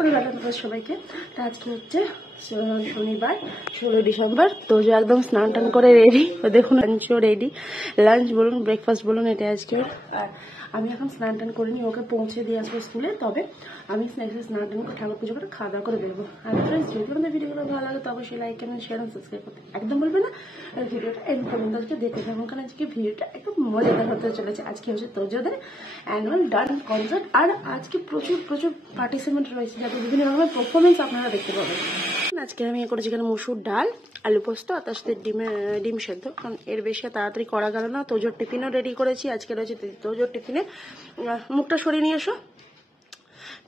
আপনাদের সবাইকে। আজকে হচ্ছে শনিবার 16 ডিসেম্বর। তো যে একদম স্নান টান করে রেডি, দেখুন লাঞ্চও রেডি, লাঞ্চ বলুন ব্রেকফাস্ট বলুন এটা আজকে। আর আমি এখন স্নান টান করিনি, ওকে পৌঁছে দিয়ে আসবো স্কুলে, তবে আমি স্নান টান করে ঠাকুর পুজো করে খাওয়া দাওয়া করে বেরোবো। আর ফ্রেন্ডস যদি আমাদের ভিডিওগুলো ভালো লাগে তো অবশ্যই লাইক কমেন্ট শেয়ার এবং সাবস্ক্রাইব করতে একদম বলবে না। আর ভিডিওটা এন্ড পর্যন্ত আজকে দেখতে থাকুন, কারণ আজকে ভিডিওটা একদম মজাদার হতে চলেছে। আজকে হচ্ছে তোজোদের অ্যানুয়াল ডান্স কনসার্ট, আর আজকে প্রচুর প্রচুর পার্টিসিপেন্ট রয়েছে, যাতে বিভিন্ন রকমের পারফরমেন্স আপনারা দেখতে পাবেন। আজকে আমি করেছি এখানে মসুর ডাল, আলু পোস্ত আর তার সাথে ডিম সেদ্ধ, কারণ এর বেশি তাড়াতাড়ি করা গেল না। তোজোর টিফিনও রেডি করেছি। আজকে রয়েছে তোজোর টিফিনে, মুখটা সরিয়ে নিয়ে এসো,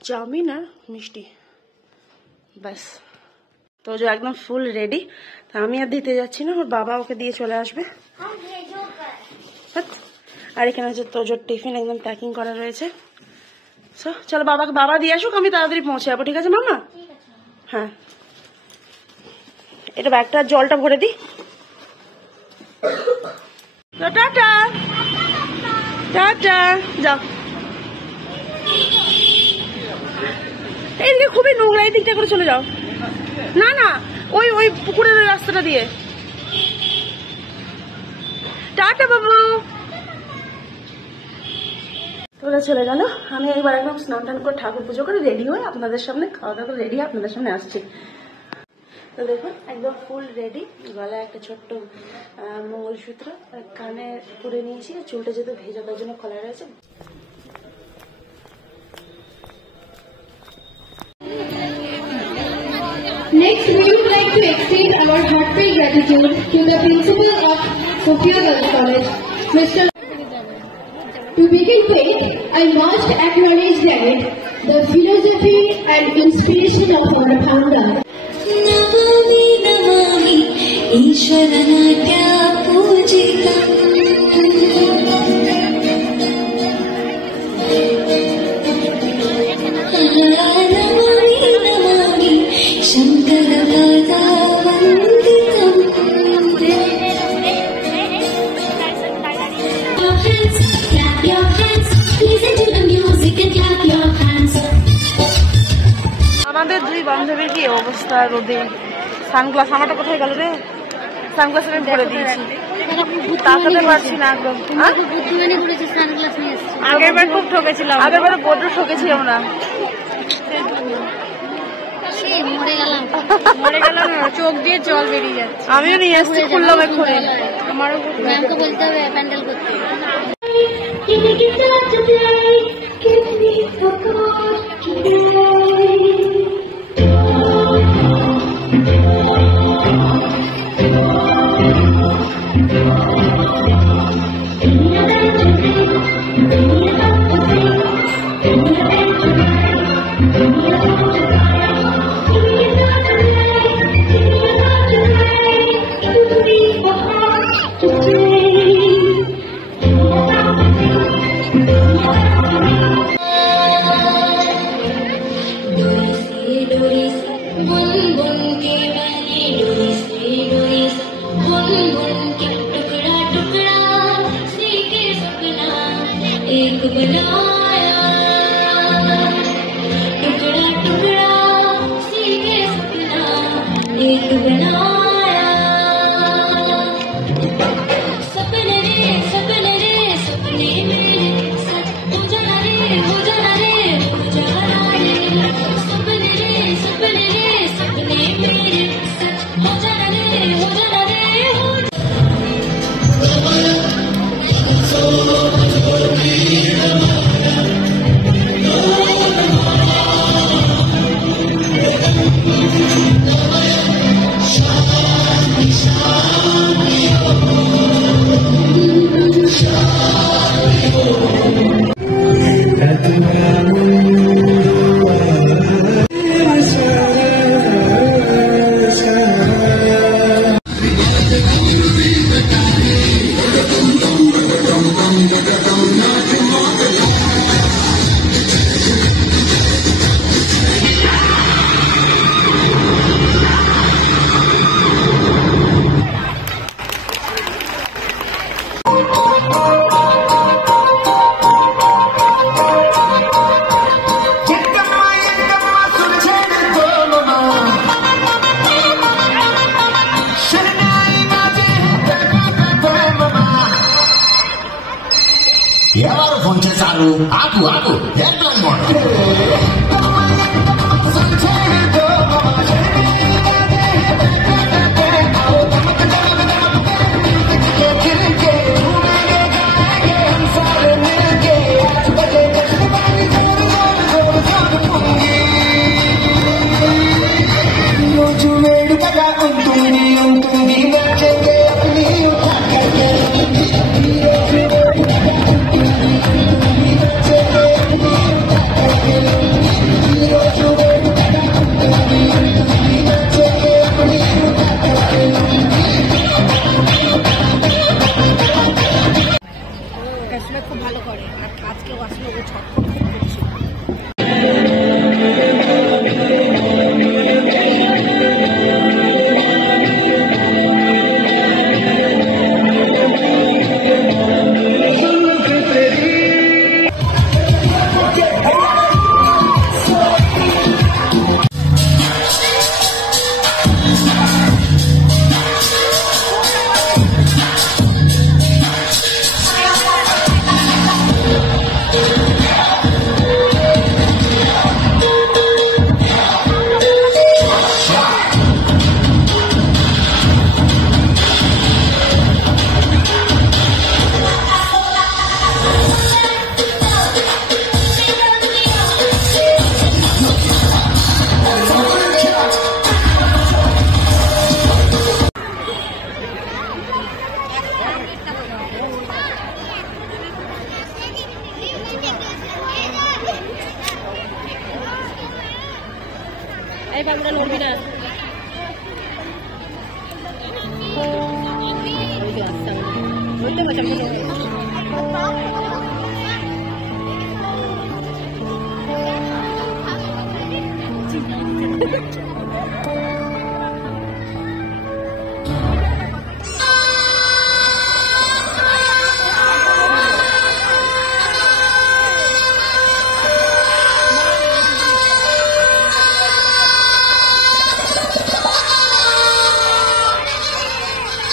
চাউমিন আর মিষ্টি, ব্যাস। তোজো একদম ফুল রেডি। তা আমি আর দিতে যাচ্ছি না, ওর বাবা ওকে দিয়ে চলে আসবে। আর এখানে হচ্ছে তোজোর টিফিন একদম প্যাকিং করা রয়েছে। চলো বাবা দিয়ে আসুক, আমি তাড়াতাড়ি পৌঁছে যাবো, ঠিক আছে মামা? হ্যাঁ, এটা ব্যাগটা জলটা ভরে দিই। টাটা টাটা, যাও। এইদিকে খুবই নোংরা, এই দিকটা করে চলে যাও। না না, ওই ওই পুকুরের রাস্তাটা দিয়ে। টাটা বাবু। তোরা চলে গেল। আমি একবার একদম স্নান টান করে ঠাকুর পুজো করে রেডি হয়ে আপনাদের সামনে খাওয়া দাওয়া করে রেডি হয়ে আপনাদের সামনে আসছি। তো দেখুন একদম ফুল রেডি, গলায় একটা ছোট্ট মঙ্গলসূত্র, কানে পরে নিয়েছি, চুলটা যেহেতু ভেজা তার জন্য খোলা রয়েছে। Next, we would like to extend our heartfelt gratitude to the principal of Sophia Girls College, Mr. To begin with, I must acknowledge that the philosophy and inspiration of our founder. Namami Namami Ishwaranatya Pujita Namami Namami Shankara Pada Vanditam. Clap your hands, listen to the music and clap your hands. আমাদের দুই বান্ধবীর কি অবস্থা রোদে। Sunglass আমারটা কোথায় গেল রে? সানগ্লাস আমি ভরে দিয়েছি, তাকাতে পারছি না একদম। আগেরবার খুব ঠকেছিলাম, আগেরবার বড্ড ঠকেছি আমরা। চোখ দিয়ে জল বেরিয়ে যাচ্ছে। আমিও নিয়ে এসছি, খুললাম এক্ষুনি। আমারও বলতে হবে প্যান্ডেল করতে। ఆకు హెడ్ খুব ভালো করে আর আজকে আসলে ও ছট এই বাবুরা নড়বি না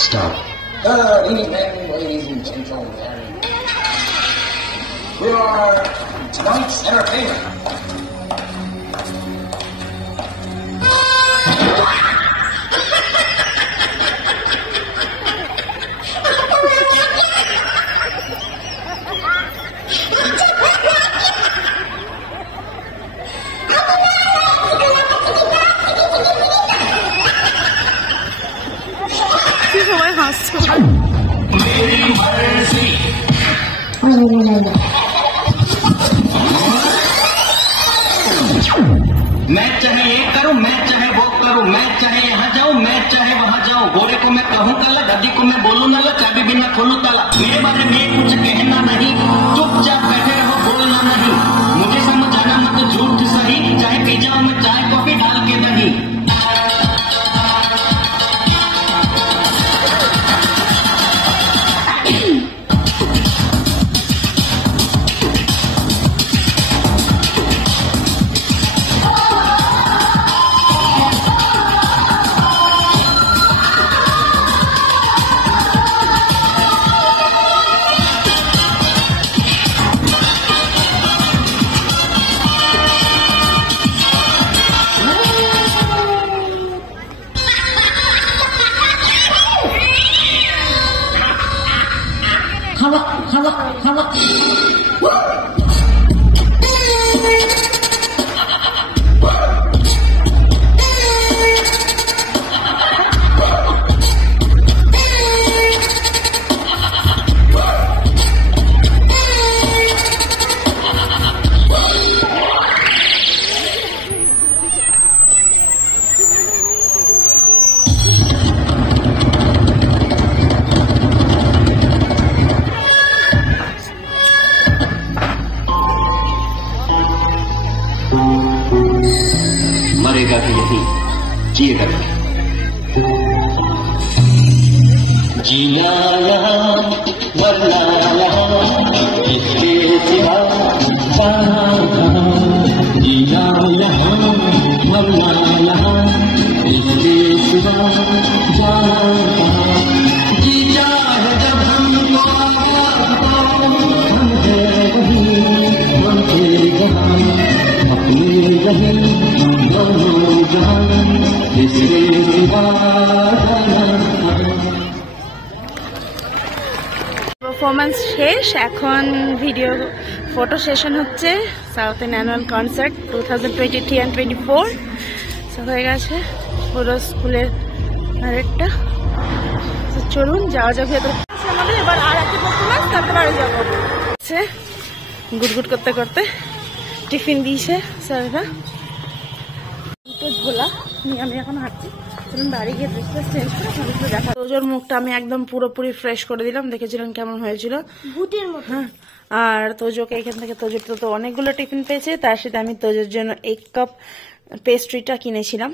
Stop. Good evening, ladies and gentlemen. For tonight's entertainment. সবাই হাসছে मैं चाहे ये करूं, मैं चाहे वो करूं, मैं चाहे यहाँ जाऊं, मैं चाहे वहाँ जाऊं। गोरे को मैं कहूँ काला, दादी को मैं बोलूं नाला, चाबी बिना खोलूं ताला। मेरे बारे में कुछ कहना नहीं, चुपचाप बैठे रहो, बोलना नहीं। मुझे समझाना मत झूठ सही, चाहे पी जाऊं मैं चाय कॉफी डाल के दही। मरेगा भी यही, जिएगा भी। जीना यहाँ मरना यहाँ, इसके सिवा जाना कहाँ। जीना यहाँ मरना यहाँ, इसके सिवा जाना कहाँ। जीता है जब हमको हम है वही। পারফরমেন্স শেষ, এখন ভিডিও ফটো সেশন হচ্ছে south Indian annual concert 2023 and 24 হয়ে গেছে পুরো স্কুলের আরেকটা। চলুন যাওয়া যাবে আমাদের এবার আর একটা পারফরমেন্স, তারপর আরো যাবো। গুটগুট করতে করতে টিফিন দিয়েছে স্যাররা, দুটো ঝোলা নিয়ে আমি এখন হাঁটছি। চলুন বাড়ি গিয়ে ড্রেসটা চেঞ্জ করে দেখা। তোজোর মুখটা আমি একদম পুরোপুরি ফ্রেশ করে দিলাম, দেখেছিলেন কেমন হয়েছিল ভূতের মতো। হ্যাঁ, আর তোজোকে এখান থেকে, তোজোর তো অনেকগুলো টিফিন পেয়েছে, তার সাথে আমি তোজোর জন্য 1 কাপ পেস্ট্রিটা কিনেছিলাম,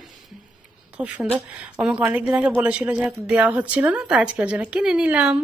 খুব সুন্দর। আমাকে অনেকদিন আগে বলেছিল যে দেওয়া হচ্ছিল না, তো আজকের জন্য কিনে নিলাম।